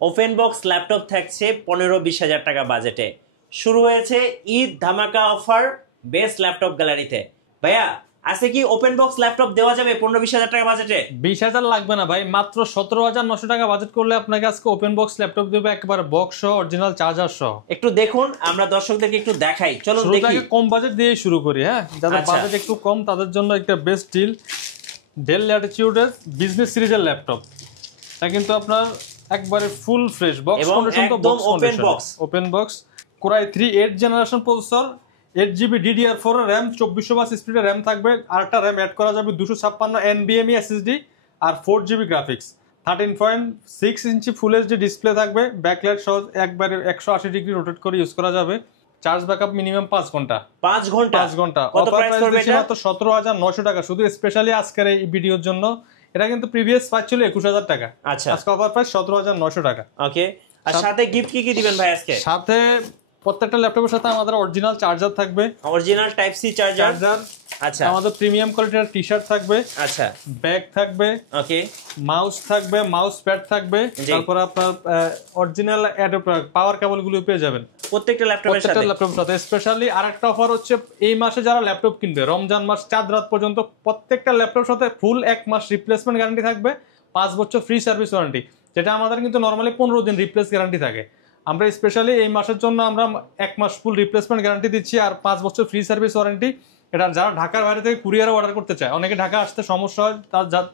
Open box laptop থাকছে 15-20 হাজার টাকা বাজেটে। শুরু হয়েছে ঈদ ধামাকা অফার বেস্ট ল্যাপটপ গ্যালারিতে। ভাইয়া আছে কি ওপেন বক্স ল্যাপটপ দেওয়া যাবে 15-20 হাজার টাকা বাজেটে? 20,000 লাগবে না ভাই, মাত্র 17,900 টাকা বাজেট করলে আপনাকে আজকে ওপেন বক্স ল্যাপটপ দেবে, একেবারে বক্স সহ, অরিজিনাল চার্জার সহ। একটু দেখুন, আমরা দর্শকদেরকে একটু দেখাই, চলো দেখি। কম বাজেট দিয়ে শুরু করি। হ্যাঁ, যাদের বাজেট একটু কম তাদের জন্য একটা বেস্ট ডিল, ডেল ল্যাটিটিউডের বিজনেস সিরিজের ল্যাপটপ। এটা কিন্তু আপনার একবারে ফুল ফ্রেশ বক্স কন্ডিশন, তো box condition, open box, core i 3 8 generation processor, 8GB DDR4 RAM, 2400 স্পিডের RAM থাকবে, আরেকটা RAM অ্যাড করা যাবে 256 NVMe SSD আর 4GB গ্রাফিক্স, 13.6 ইঞ্চি ফুল এইচডি ডিসপ্লে থাকবে, ব্যাকলাইট সহ একবারে 180 ডিগ্রি রোটেট করে ইউজ করা যাবে, চার্জ ব্যাকআপ মিনিমাম 5 ঘন্টা। 5 ঘন্টা। অফার প্রাইস দিচ্ছি মাত্র 17,900 টাকা, শুধু স্পেশালি আজকের এই ভিডিওর জন্য। এটা কিন্তু প্রিভিয়াস প্রাইস ছিল 21,000 টাকা। আচ্ছা, আজকে অফার প্রাইস 17,900 টাকা। ওকে, আর সাথে গিফট কি দিবেন ভাই আজকে? সাথে প্রত্যেকটা ল্যাপটপের সাথে আমাদের অরিজিনাল চার্জার থাকবে, অরিজিনাল টাইপ সি চার্জার। আচ্ছা, আমাদের প্রিমিয়াম কোয়ালিটির টি-শার্ট থাকবে। আচ্ছা, ব্যাগ থাকবে। ওকে, মাউস থাকবে, মাউস প্যাড থাকবে, তারপর আপনার অরিজিনাল অ্যাডাপ্টার পাওয়ার কেবল গুলো পেয়ে যাবেন প্রত্যেকটা ল্যাপটপের সাথে। স্পেশালি আরেকটা অফার হচ্ছে, এই মাসে যারা ল্যাপটপ কিনবে রমজান মাস চাঁদ রাত পর্যন্ত, প্রত্যেকটা ল্যাপটপের সাথে ফুল 1 মাস রিপ্লেসমেন্ট গ্যারান্টি থাকবে, 5 বছর ফ্রি সার্ভিস ওয়ারেন্টি, যেটা আমাদের কিন্তু নরমালি 15 দিন রিপ্লেস গ্যারান্টি থাকে। আমরা স্পেশালি এই মাসের জন্য আমরা 1 মাস ফুল রিপ্লেসমেন্ট গ্যারান্টি দিচ্ছি আর 5 বছর ফ্রি সার্ভিস ওয়ারেন্টি। এটা যারা ঢাকার বাইরে থেকে কুরিয়ারে অর্ডার করতে চায়, অনেকে ঢাকা আসতে সমস্যা হয়,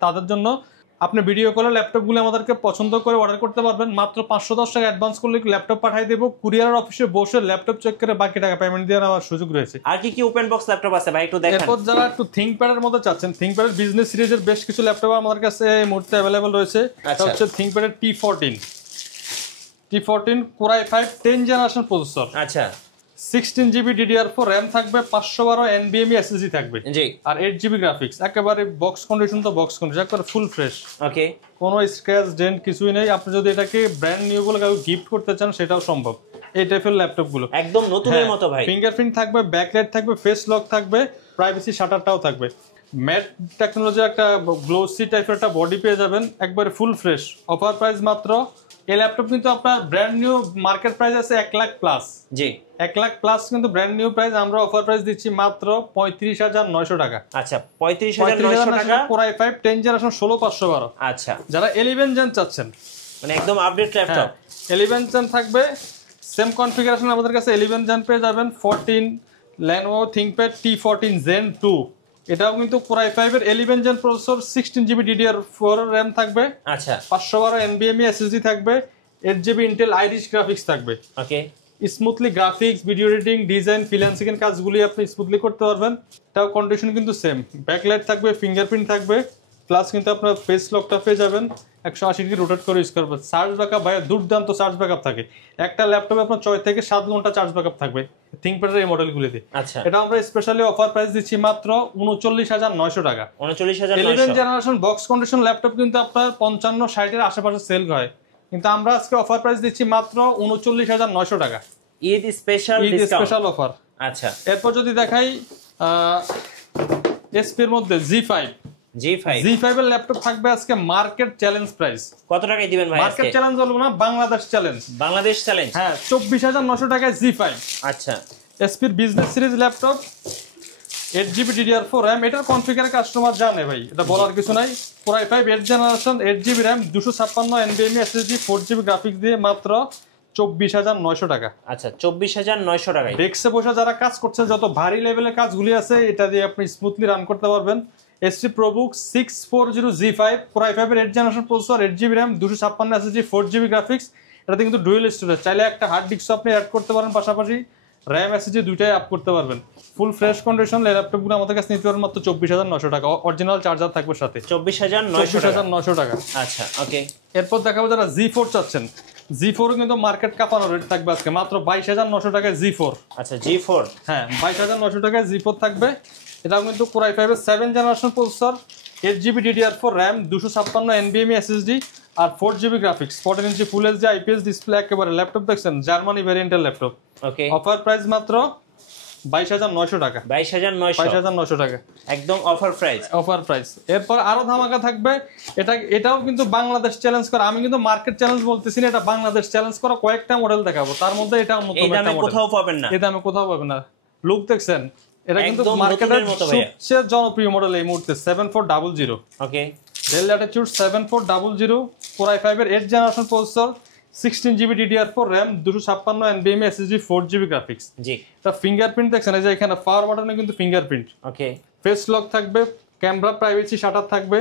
তাদের জন্য আপনি ভিডিও কলে ল্যাপটপগুলো আমাদেরকে পছন্দ করে অর্ডার করতে পারবেন। মাত্র 510 টাকা অ্যাডভান্স করলে ল্যাপটপ পাঠিয়ে দেবো, কুরিয়ার অফিসে বসে ল্যাপটপ চেক করে বাকি টাকা পেমেন্ট দিয়ে নেওয়ার সুযোগ রয়েছে। আর কি কি ওপেন বক্স ল্যাপটপ আছে ভাই একটু দেখান। এরপর যারা একটু থিংকপ্যাডের মধ্যে চাচ্ছেন, থিংকপ্যাডের বিজনেস সিরিজের বেশ কিছু ল্যাপটপ আমাদের কাছে এই মুহূর্তে অ্যাভেলেবল রয়েছে। এটা হচ্ছে থিংকপ্যাডের T14 কোরাই 5 10 জেনারেশন প্রসেসর। আচ্ছা, 16GB DDR4 RAM থাকবে, 512 NVMe SSD থাকবে, জি, আর 8GB গ্রাফিক্স। একেবারে বক্স কন্ডিশন, তো বক্স কন্ডিশন একেবারে ফুল ফ্রেশ। ওকে, কোনো স্ক্র্যাচ ডেন্ট কিছুই নেই। আপনি যদি এটাকে ব্র্যান্ড নিউ বলে কাউকে গিফট করতে চান সেটাও সম্ভব। এই টাইপের ল্যাপটপ গুলো একদম নতুনের মতো ভাই। ফিঙ্গারপ্রিন্ট থাকবে, ব্যাকলাইট থাকবে, ফেস লক থাকবে, প্রাইভেসি শাটারটাও থাকবে, ম্যাট টেকনোলজি একটা গ্লোসি টাইপের একটা বডি পেয়ে যাবেন, একবারে ফুল ফ্রেশ। অফার প্রাইস মাত্র, এই ল্যাপটপ কিন্তু আপনার ব্র্যান্ড নিউ মার্কেট প্রাইস আছে 1 লাখ প্লাস। জি, 1 লাখ প্লাস কিন্তু ব্র্যান্ড নিউ প্রাইস। আমরা অফার প্রাইস দিচ্ছি মাত্র 35,900 টাকা। আচ্ছা, 35,900 টাকা কোরাই 5 10 জেনারেশন 16512। আচ্ছা, যারা 11 জেন চাচ্ছেন, মানে একদম আপডেট ল্যাপটপ, 11 জেন থাকবে, সেম কনফিগারেশন আমাদের কাছে 11 জেন পেয়ে যাবেন। 14 Lenovo ThinkPad T14 Zen 2, এটাও কিন্তু কোরাই 5 এর 11 gen processor, 16GB DDR4 RAM থাকবে। আচ্ছা, 512 NVMe SSD থাকবে, 8GB Intel Iris গ্রাফিক্স থাকবে। Okay, smoothly graphics, video editing, design, freelancing এর কাজগুলি আপনি স্মুথলি করতে পারবেন। এটাও কন্ডিশন কিন্তু সেম, ব্যাকলাইট থাকবে, ফিঙ্গারপ্রিন্ট থাকবে, প্লাস কিন্তু আপনার ফেস লকটা পেয়ে যাবেন, 180 ডিগ্রি রোটেট করে ইউজ করবেন। চার্জ ব্যাকআপ ভাই দুর্দান্ত চার্জ ব্যাকআপ থাকে, একটা ল্যাপটপে আপনার 6 থেকে 7 ঘন্টা চার্জ ব্যাকআপ থাকবে থিংকপ্যাডের এই মডেলগুলিতে। আচ্ছা, এটা আমরা স্পেশালি অফার প্রাইস দিচ্ছি মাত্র 39,900 টাকা। 39,900। 11 জেনারেশন বক্স কন্ডিশন ল্যাপটপ কিন্তু আপনার 55-60 এর আশেপাশে সেল হয়, কিন্তু আমরা আজকে অফার প্রাইস দিচ্ছি মাত্র 39,900 টাকা। Eid special offer. আচ্ছা, এরপর যদি দেখাই এসপির মধ্যে G5 এর ল্যাপটপ থাকবে আজকে মার্কেট চ্যালেঞ্জ প্রাইস। কত টাকায় দিবেন ভাই? মার্কেট চ্যালেঞ্জ বলবো না, বাংলাদেশ চ্যালেঞ্জ। হ্যাঁ, 24,900 টাকায় G5। আচ্ছা, এসপির business series laptop, 8GB DDR4 RAM, এটার কনফিগার কাস্টমার জানে ভাই, এটা বলার কিছু নাই। Core i 5 8 generation, 8GB RAM, 256 NVMe SSD, 4GB graphics দিয়ে মাত্র 24,900 টাকা। আচ্ছা, 24,900 টাকায়। ডেস্কে বসে যারা কাজ করছেন, যত ভারী লেভেলের কাজগুলি আছে, এটা দিয়ে আপনি স্মুথলি রান করতে পারবেন। এসপি প্রোবুক 640 G5 কোরাই 5 এর 8 generation processor, 8GB RAM, 256 SSD, 4GB graphics. এটাতে কিন্তু ডুয়েল স্টোরেজ, চাইলে একটা হার্ড ডিস্ক আপনি অ্যাড করতে পারেন, পাশাপাশি RAM SSD দুইটাই আপ করতে পারবেন। ফুল ফ্রেশ কন্ডিশন ল্যাপটপগুলো আমাদের কাছে নিতে পারেন মাত্র 24,900 টাকা। অরিজিনাল চার্জার থাকবে সাথে, 24,900 টাকা। আচ্ছা, ওকে। এরপর দেখাবো যারা G4 চাচ্ছেন, G4 কিন্তু মার্কেট কাঁপানো রেট থাকবে আজকে মাত্র 22,900 টাকায় G4। আচ্ছা, G4, হ্যাঁ, 22,900 টাকায় G4 থাকবে। এটাও কিন্তু কোরাই 5 এর 7 generation processor, 8GB DDR4 RAM, 256 NVMe SSD আর 4GB graphics, 14 inch full HD IPS display. একেবারে ল্যাপটপ দেখছেন জার্মানি ভ্যারিয়েন্টের ল্যাপটপ। ওকে, অফার প্রাইস মাত্র 22,900 টাকা। 22,900 টাকা একদম অফার প্রাইস। Offer price. এরপর আরো ধামাকা থাকবে, এটাও কিন্তু বাংলাদেশ চ্যালেঞ্জ করা, আমি কিন্তু মার্কেট চ্যালেঞ্জ বলতেছি না, এটা বাংলাদেশ চ্যালেঞ্জ করা কয়েকটা মডেল দেখাবো, তার মধ্যে এটা অন্যতম একটা মডেল। কোথাও পাবেন না, এটা আমি কোথাও পাবেন না। লুক দেখছেন, এটা কিন্তু মার্কেটের সবচেয়ে জনপ্রিয় মডেল এই মুহূর্তে 7400। ওকে, ডেল ল্যাটিটিউড 7400 Core i5 এর 8th generation processor, 16GB DDR4 RAM, 256 NVMe SSD, 4GB graphics. জি, এটা ফিঙ্গারপ্রিন্ট দেখছেন, এই যে এখানে পাওয়ার বাটনে কিন্তু ফিঙ্গারপ্রিন্ট। ওকে, ফেস লক থাকবে, ক্যামেরা প্রাইভেসি শাটার থাকবে,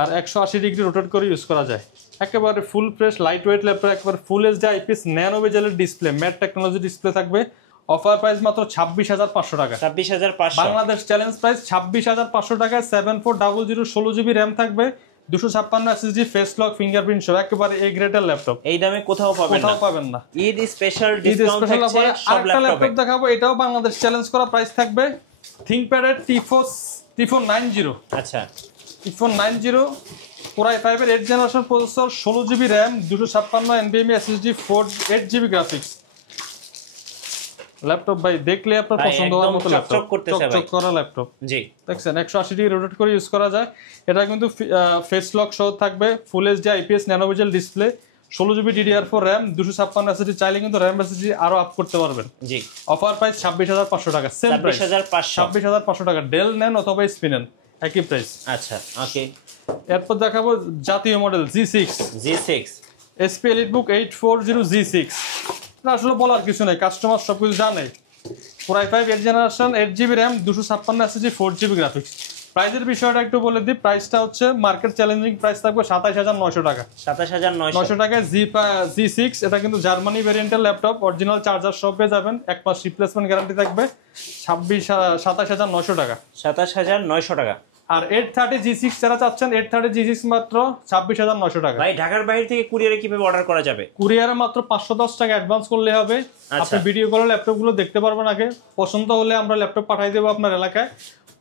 আর 180 ডিগ্রি রোটেট করে ইউজ করা যায়। একেবারে full fresh light weight laptop, একেবারে ফুল এইচডি IPS ন্যানো বেজেলের ডিসপ্লে, ম্যাট টেকনোলজি ডিসপ্লে থাকবে। অফার প্রাইস মাত্র 26,500 টাকা। 26,500 বাংলাদেশ চ্যালেঞ্জ প্রাইস 26,500 টাকায় 7400 16GB RAM থাকবে, 256 SSD, ফেস লক, ফিঙ্গারপ্রিন্ট সহ একেবারে এ গ্রেডের ল্যাপটপ। এই দামে কোথাও পাবেন না। ঈদ স্পেশাল ডিসকাউন্ট থাকছে সব ল্যাপটপে। ল্যাপটপ দেখাবো, এটাও বাংলাদেশ চ্যালেঞ্জ করা প্রাইস থাকবে। ThinkPad এর T490। আচ্ছা, T490 Core i5 এর 8th generation processor, 16GB RAM, 256 NVMe SSD, 8GB graphics. Laptop ভাই দেখলে আপনার পছন্দ হওয়ার মতো ল্যাপটপ, চকচক করা ল্যাপটপ। জি, দেখছেন 180 ডিগ্রি রোটেট করে ইউজ করা যায়। এটা কিন্তু ফেস লক সহ থাকবে, ফুল HD IPS nano bezel display, 16GB DDR4 RAM, 256 SSD, চাইলে কিন্তু RAM SSD আরো আপ করতে পারবেন। জি, অফার প্রাইস 26,500 টাকা। সেম প্রাইস 26,500 টাকা। ডেল নেন অথবা SP নেন, একই প্রাইস। আচ্ছা, ওকে। এরপর দেখাবো জাতীয় model G6 SP EliteBook 840 G6। না আসলে বলার কিছু নাই, কাস্টমার সবকিছু জানে। Core i5 8th generation, 8GB RAM, 256 SSD, 4GB graphics. প্রাইসের বিষয়টা একটু বলে দিই, প্রাইসটা হচ্ছে মার্কেট চ্যালেঞ্জিং প্রাইস থাকবে 27,900 টাকা। 27,900 টাকায় G6। এটা কিন্তু জার্মানি ভেরিয়েন্টের ল্যাপটপ, অরিজিনাল চার্জার সহ পেয়ে যাবেন, 1 মাস রিপ্লেসমেন্ট গ্যারান্টি থাকবে। 27,900 টাকা। 27,900 টাকা। আর 830 G6 যারা চাচ্ছেন, 830 G6 মাত্র 26,900 টাকা। ভাই ঢাকার বাইরে থেকে কুরিয়ারে কিভাবে অর্ডার করা যাবে? কুরিয়ারে মাত্র 510 টাকা অ্যাডভান্স করলে হবে। আপনি ভিডিও কলে ল্যাপটপ গুলো দেখতে পারবেন আগে, পছন্দ হলে আমরা ল্যাপটপ পাঠিয়ে দেবো আপনার এলাকায়।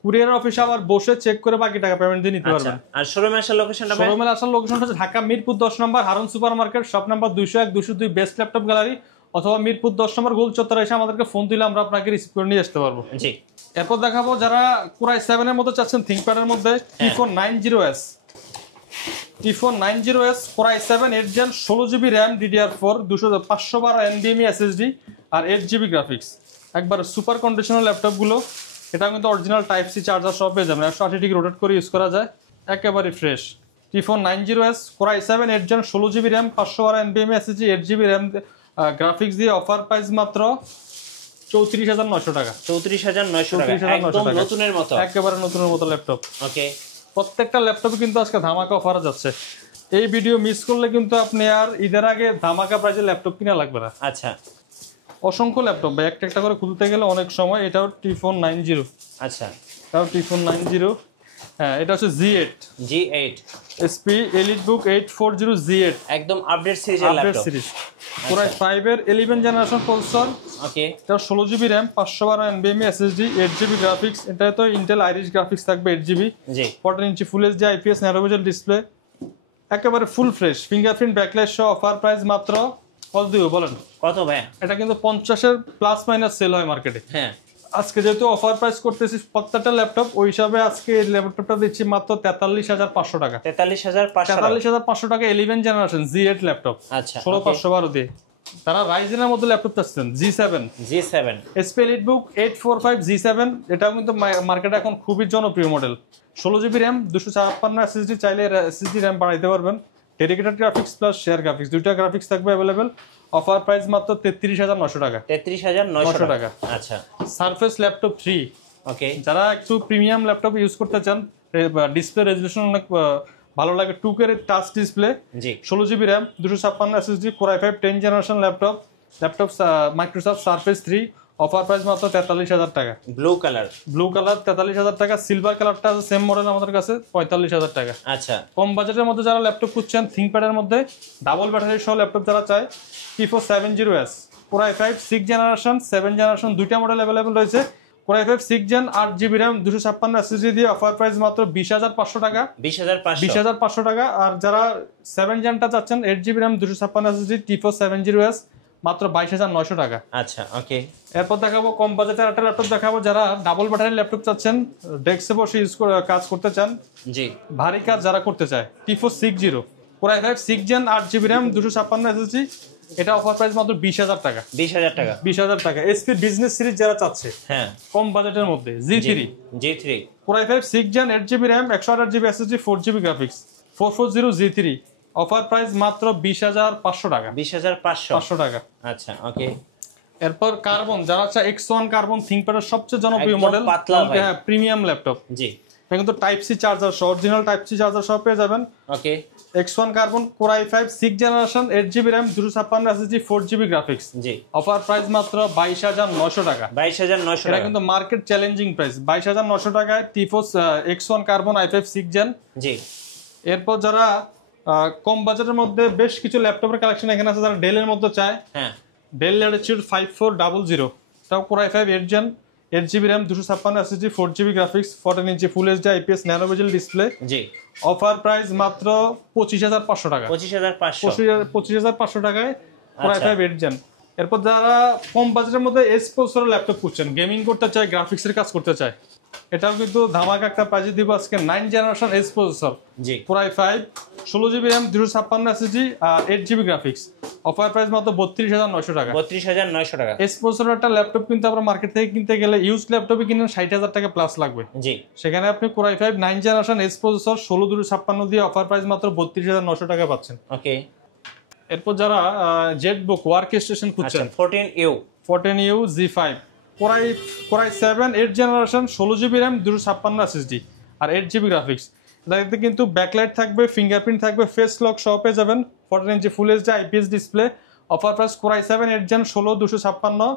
কুরিয়ার অফিসে আবার বসে চেক করে বাকি টাকা পেমেন্ট দিয়ে নিতে পারবেন। আর শোরুমে আসার লোকেশনটা? শোরুমে আসার লোকেশনটা হচ্ছে ঢাকা মিরপুর 10 নম্বর Harun super market, shop number 201 202, best laptop gallery, অথবা মিরপুর 10 নম্বর গোল চত্বরে এসে আমাদেরকে ফোন দিলে আমরা আপনাকে রিসিভ করে নিয়ে আসতে পারবো। জি। এরপর দেখাবো যারা Core i7 এর মধ্যে চাচ্ছেন, ThinkPad এর মধ্যে T490S Core i7 8th Gen, 16GB RAM, DDR4, 512 NVMe SSD, আর 8GB গ্রাফিক্স। একবার সুপার কন্ডিশনাল ল্যাপটপ গুলো। এটা কিন্তু অরিজিনাল টাইপ সি চার্জার সহ পেয়ে যাবেন, 180 ডিগ্রি রোটেট করে ইউজ করা যায়, একেবারে fresh. T490S Core i7 8th Gen, 16GB RAM, 512 NVMe SSD, 8GB RAM graphics দিয়ে অফার প্রাইস মাত্র 34,900 টাকা। 34,900 টাকা, একদম নতুনের মতো, একেবারে নতুনের মতো ল্যাপটপ। ওকে, প্রত্যেকটা ল্যাপটপে কিন্তু আজকে ধামাকা অফার যাচ্ছে। এই ভিডিও মিস করলে কিন্তু আপনি আর ঈদের আগে ধামাকা প্রাইসে ল্যাপটপ কিনা লাগবে না। আচ্ছা, অসংখ্য ল্যাপটপ ভাই, একটা একটা করে খুলতে গেলে অনেক সময়। এটাও T490। আচ্ছা, এটাও T490। হ্যাঁ, এটা হচ্ছে G8 SP EliteBook 840 G8, একদম আপডেট সিরিজের ল্যাপটপ। Core i5 এর 11th জেনারেশন প্রসেসর। ওকে, এটা 16GB RAM, 512 NVMe SSD, 8GB graphics. এটা তো ইন্টেল আইরিশ গ্রাফিক্স থাকবে, 8GB। জি, 14 inch full HD IPS nano bezel display, একেবারে ফুল ফ্রেশ, ফিঙ্গারপ্রিন্ট ব্যাকলাইট সহ। অফার প্রাইস মাত্র কত দিব বলেন? কত ভাই? এটা কিন্তু 50-এর প্লাস মাইনাস সেল হয় মার্কেটে। হ্যাঁ, আজকে যেহেতু অফার প্রাইস করতেছি প্রত্যেকটা ল্যাপটপ, ওই হিসাবে আজকে এই ল্যাপটপটা দিচ্ছি মাত্র 43,500 টাকা। 43,500 টাকা 11th জেনারেশন G8 ল্যাপটপ। আচ্ছা, 16,512 দিয়ে। তারা রাইজেনের মধ্যে ল্যাপটপ চাচ্ছেন, G7 SP EliteBook 845 G7। এটাও কিন্তু মার্কেটে এখন খুবই জনপ্রিয় মডেল। 16GB RAM, 256 SSD, চাইলে SSD RAM বাড়াইতে পারবেন। Dedicated graphics plus share graphics, দুইটা গ্রাফিক্স থাকবে অ্যাভেলেবেল। অফার প্রাইস মাত্র 33,900 টাকা। 33,900 টাকা। আচ্ছা, সারফেস ল্যাপটপ 3। ওকে, যারা একটু প্রিমিয়াম ল্যাপটপ ইউজ করতে চান, ডিসপ্লে রেজোলিউশন অনেক ভালো লাগে, 2K touch display, 16GB RAM, 256 SSD, Core i5 10th generation laptop Microsoft surface 3। Offer price মাত্র 43,000 টাকা। ব্লু কালার 43,000 টাকা। সিলভার কালারটা আছে সেম মডেল আমাদের কাছে, 45,000 টাকা। আচ্ছা, কম বাজেটের মধ্যে যারা ল্যাপটপ খুঁজছেন, ThinkPad এর মধ্যে ডাবল ব্যাটারি সহ ল্যাপটপ যারা চায়, T470S Core i5 6th generation 7th generation, দুইটা মডেল অ্যাভেলেবল রয়েছে। Core i5 6th Gen, 8GB RAM, 256 SSD দিয়ে অফার প্রাইস মাত্র 20,500 টাকা। 20,500 টাকা। আর যারা 7th Genটা চাচ্ছেন, 8GB RAM, 256 SSD, T470S মাত্র 22,900 টাকা। আচ্ছা ওকে। এরপর দেখাবো কম বাজেটের একটা ল্যাপটপ দেখাবো, যারা ডাবল ব্যাটারি ল্যাপটপ চাচ্ছেন, ডেস্কে বসে কাজ করতে চান, জি ভারী কাজ যারা করতে চায়, T460 Core i5 6 Gen 8GB RAM 256 SSD, এটা অফার প্রাইস মাত্র 20,000 টাকা। 20,000 টাকা। 20,000 টাকা। এসপি বিজনেস সিরিজ যারা চাচ্ছে হ্যাঁ কম বাজেটের মধ্যে, G3 Core i5 6 Gen 8GB RAM 128GB SSD 4GB graphics 440 G3, offer price মাত্র 20,500 টাকা। 20,500 টাকা। আচ্ছা ওকে। এরপর কার্বন যারা চায়, X1 কার্বন থিংকপ্যাডের সবচেয়ে জনপ্রিয় একদম মডেল, পাতলা ভাই। Premium laptop. জি এটা কিন্তু টাইপ সি চার্জার সহ, অরিজিনাল টাইপ সি চার্জার সহ পেয়ে যাবেন। Okay. X1 carbon Core i5 6 generation 8GB RAM 256 SSD 4GB graphics, জি অফার প্রাইস মাত্র 22,900 টাকা। 22,900 এটা টাকা কিন্তু মার্কেট চ্যালেঞ্জিং প্রাইস, 22,900 টাকায় T4 X1 carbon i5 6 gen. জি। এরপর যারা কম বাজেটের মধ্যে বেশ কিছু ল্যাপটপের কালেকশন এখানে আছে, যারা ডেলের মধ্যে চায়, হ্যাঁ ডেল ল্যাটিটিউড 5400, এটাও Core i5 8 gen 8GB RAM 256 SSD 4GB graphics 14 inch full HD IPS nano bezel display, জি অফার প্রাইস মাত্র 25,500 টাকা। 25,500 টাকায় Core i5 8 জেন। এরপর যারা কম বাজেটের মধ্যে এস প্রসেসরের ল্যাপটপ খুঁজছেন, গেমিং করতে চায়, গ্রাফিক্সের কাজ করতে চায়, এটাও কিন্তু ধামাকা একটা প্রাইজে দিব আজকে। 9 জেনারেশন এস প্রসেসর, জি Core i5 16GB RAM 256 SSD 8GB graphics, offer price মাত্র 32,900 টাকা। 32,900 টাকা। এস প্রসেসরের একটা ল্যাপটপ কিন্তু আমরা মার্কেট থেকে কিনতে গেলে ইউজ ল্যাপটপে কিনেন 60,000 টাকা প্লাস লাগবে। জি সেখানে আপনি Core i5 9 generation S processor 16/256 দিয়ে অফার প্রাইস মাত্র 32,900 টাকা পাচ্ছেন। ওকে। এরপর যারা জেটবুক ওয়ার্ক স্টেশন খুঁজছেন, 14U Z5 Core i7 8 generation 16GB RAM 256 SSD আর 8GB গ্রাফিক্স, এটাতে কিন্তু ব্যাকলাইট থাকবে, ফিঙ্গারপ্রিন্ট থাকবে, ফেস লক সহ পেয়ে যাবেন, 14 inch full HD IPS display, offer price Core i7 8 gen 16/256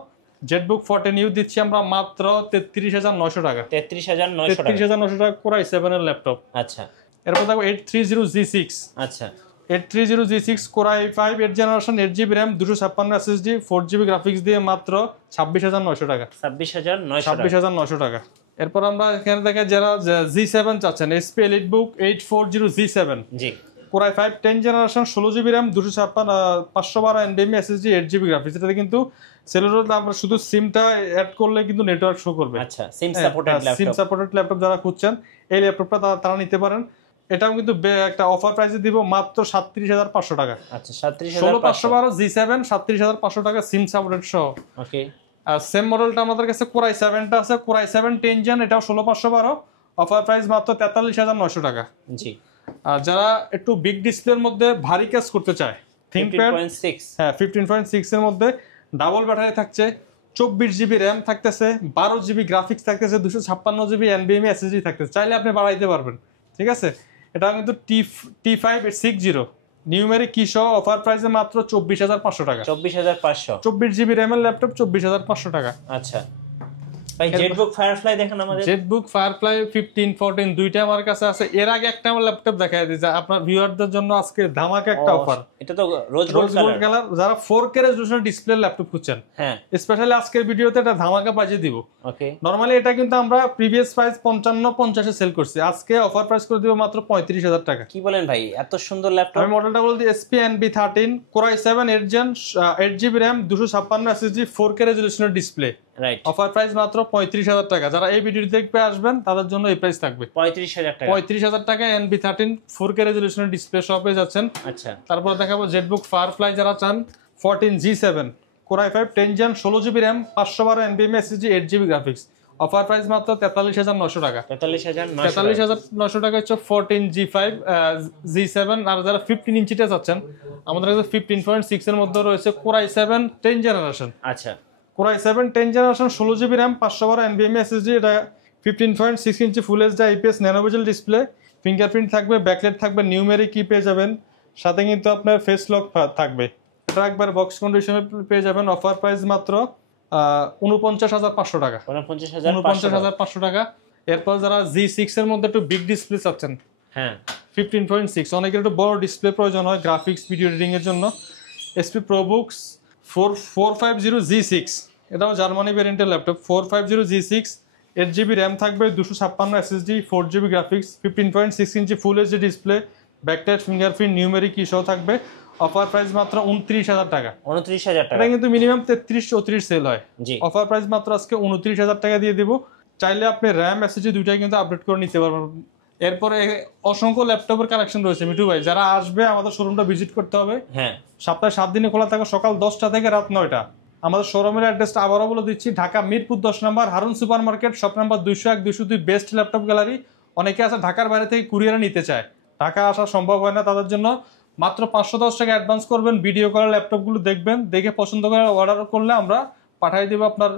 Jetbook 14U দিচ্ছি আমরা মাত্র 33,900 টাকা। 33,900 টাকা Core i7 এর ল্যাপটপ। আচ্ছা। এরপর দেখো 830 G6, আচ্ছা 830 G6 Core i5 8 generation 8GB RAM 256 SSD 4GB graphics দিয়ে মাত্র 26,900 টাকা। 26,900 টাকা। এরপর আমরা এখানে দেখা যারা G7 চাচ্ছেন, SP EliteBook 840 G7, জি Core i5 10 generation 16GB RAM 512 NVMe SSD 8GB graphics, এটাতে কিন্তু সেলুলার আমরা শুধু সিমটা অ্যাড করলে কিন্তু নেটওয়ার্ক শো করবে। আচ্ছা সিম সাপোর্টেড ল্যাপটপ যারা খুঁজছেন এই ল্যাপটপটা তারা নিতে পারেন। এটাও কিন্তু একটা অফার প্রাইসে দিব মাত্র 37,500 টাকা। আচ্ছা 37,500 16,512 G7 37,500 টাকা সিম সাপোর্টেড সহ। ওকে। আর সেম মডেলটা আমাদের কাছে Core i7 টা আছে, Core i7 10 জেন, এটাও 16,512, অফার প্রাইস মাত্র 43,900 টাকা। জি। আর যারা একটু বিগ ডিসপ্লের মধ্যে ভারী কাজ করতে চায়, ThinkPad 15.6 এর মধ্যে ডাবল ব্যাটারি থাকছে, 24GB RAM থাকতেছে, 12GB গ্রাফিক্স থাকতেছে, 256GB NVMe SSD থাকতেছে, চাইলে আপনি বাড়াইতে পারবেন। ঠিক আছে, এটা কিন্তু T560 নিউমেরিক কি সহ অফার প্রাইসে মাত্র 24,500 টাকা। 24GB RAM এর ল্যাপটপ 24,500 টাকা। আচ্ছা ভাই জেটবুক ফায়ারফ্লাই দেখেন আমাদের। জেটবুক ফায়ারফ্লাই 15 14 দুইটা আমার কাছে আছে। এর আগে একটা আমার ল্যাপটপ দেখাই দিয়েছে আপনার ভিউয়ারদের জন্য আজকে ধামাকা একটা অফার। এটা তো রোজ গোল্ড কালার, যারা 4K রেজোলিউশন ডিসপ্লে ল্যাপটপ খুঁজছেন, হ্যাঁ স্পেশালি আজকের ভিডিওতে এটা ধামাকা প্রাইসে দিব। ওকে। নরমালি এটা কিন্তু আমরা প্রিভিয়াস প্রাইস 55-50 এ সেল করছি, আজকে অফার প্রাইস করে দিব মাত্র 35,000 টাকা। কি বলেন ভাই, এত সুন্দর ল্যাপটপ। আমি মডেলটা বলছি SP NB13 Core i7 8 gen 8GB RAM 256 SSD 4K রেজোলিউশনের ডিসপ্লে, রাইট, অফার প্রাইস মাত্র 35,000 টাকা। যারা এই ভিডিও দেখতে আসবেন তাদের জন্য এই প্রাইস থাকবে 35,000 টাকা। NB13 4K রেজোলিউশনের ডিসপ্লে শপে যাচ্ছেন। আচ্ছা, তারপর দেখাবো জেটবুক ফায়ারফ্লাই যারা চান, 14G7 Core i5 10 gen 16GB RAM 512 NVMe SSD 8GB graphics, offer price মাত্র 43,900 টাকা। 43,900 টাকা হচ্ছে 14G5 G7। আর যারা 15 ইঞ্চিটা চাচ্ছেন, আমাদের কাছে 15.6 এর মধ্যে রয়েছে Core i7 10 জেনারেশন। আচ্ছা, Core i7 10 generation 16GB RAM 512 NVMe SSD, এটা 15.6 inch full HD IPS nano bezel display, fingerprint থাকবে, ব্যাকলাইট থাকবে, নিউমেরিক কি পেয়ে যাবেন, সাথে কিন্তু আপনার ফেস লক থাকবে। এটা একবার বক্স কন্ডিশনে পেয়ে যাবেন, অফার প্রাইস মাত্র 49,500 টাকা। 49,500 টাকা। এরপর যারা G6 এর মধ্যে একটু বিগ ডিসপ্লে চাচ্ছেন, হ্যাঁ 15.6, অনেকের একটু বড় ডিসপ্লে প্রয়োজন হয় গ্রাফিক্স ভিডিও এডিটিং এর জন্য, SP ProBooks 450 G6, এটাও Germany ভ্যারিয়েন্টের laptop. 450 G6 8GB RAM থাকবে, 256 SSD 4GB graphics, 15.6 inch full HD display, backlight, fingerprint, numeric key সহ থাকবে, অফার প্রাইস মাত্র 29,000 টাকা। 29,000 টাকা, এটা কিন্তু মিনিমাম 33-34 সেল হয়। জি অফার প্রাইস মাত্র আজকে 29,000 টাকা দিয়ে দিব। চাইলে আপনি র্যাম এসএসডি দুইটাই কিন্তু আপডেট করে নিতে পারবেন। এরপরে অসংখ্য ল্যাপটপের কালেকশন রয়েছে মিঠু ভাই, যারা আসবে আমাদের শোরুমটা ভিজিট করতে হবে। হ্যাঁ, সপ্তাহে 7 দিনে খোলা থাকে, সকাল 10টা থেকে রাত 9টা। আমাদের শোরুমের অ্যাড্রেসটা আবারও বলে দিচ্ছি, ঢাকা মিরপুর 10 নম্বর Harun super market, shop number 201-202, best laptop gallery. অনেকে আছে ঢাকার বাইরে থেকে কুরিয়ারে নিতে চায়, ঢাকা আসা সম্ভব হয় না, তাদের জন্য মাত্র 510 টাকা অ্যাডভান্স করবেন, ভিডিও কলে ল্যাপটপগুলো দেখবেন, দেখে পছন্দ করে অর্ডার করলে আমরা পাঠিয়ে দেবো আপনার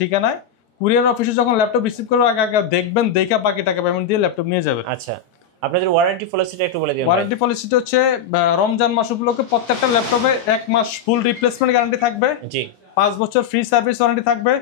ঠিকানায়। কুরিয়ার অফিসে যখন ল্যাপটপ রিসিভ করবে আগে আগে দেখবেন, দেখে বাকি টাকা পেমেন্ট দিয়ে ল্যাপটপ নিয়ে যাবেন। আচ্ছা, আপনাদের ওয়ারেন্টি পলিসিটা একটু বলে দিন। ওয়ারেন্টি পলিসিটা হচ্ছে রমজান মাস উপলক্ষে প্রত্যেকটা ল্যাপটপে 1 মাস ফুল রিপ্লেসমেন্ট গ্যারান্টি থাকবে, জি 5 বছর ফ্রি সার্ভিস ওয়ারেন্টি থাকবে,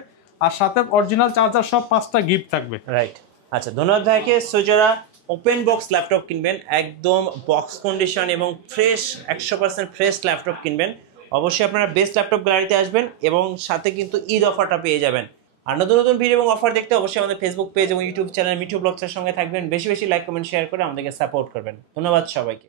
আর সাথে অরিজিনাল চার্জার সব 5টা গিফট থাকবে। রাইট। আচ্ছা, ধন্যবাদ ভাইকে। সো যারা ওপেন বক্স ল্যাপটপ কিনবেন, একদম বক্স কন্ডিশন এবং ফ্রেশ 100% ফ্রেশ ল্যাপটপ কিনবেন, অবশ্যই আপনারা বেস্ট ল্যাপটপ গ্যালারিতে আসবেন এবং সাথে কিন্তু ঈদ অফারটা পেয়ে যাবেন। আর নতুন নতুন ভিডিও এবং অফার দেখতে অবশ্যই আমাদের ফেসবুক পেজ এবং ইউটিউব চ্যানেল মিঠু ব্লগসের সঙ্গে থাকবেন। বেশি বেশি লাইক কমেন্ট শেয়ার করে আমাদেরকে সাপোর্ট করবেন। ধন্যবাদ সবাইকে।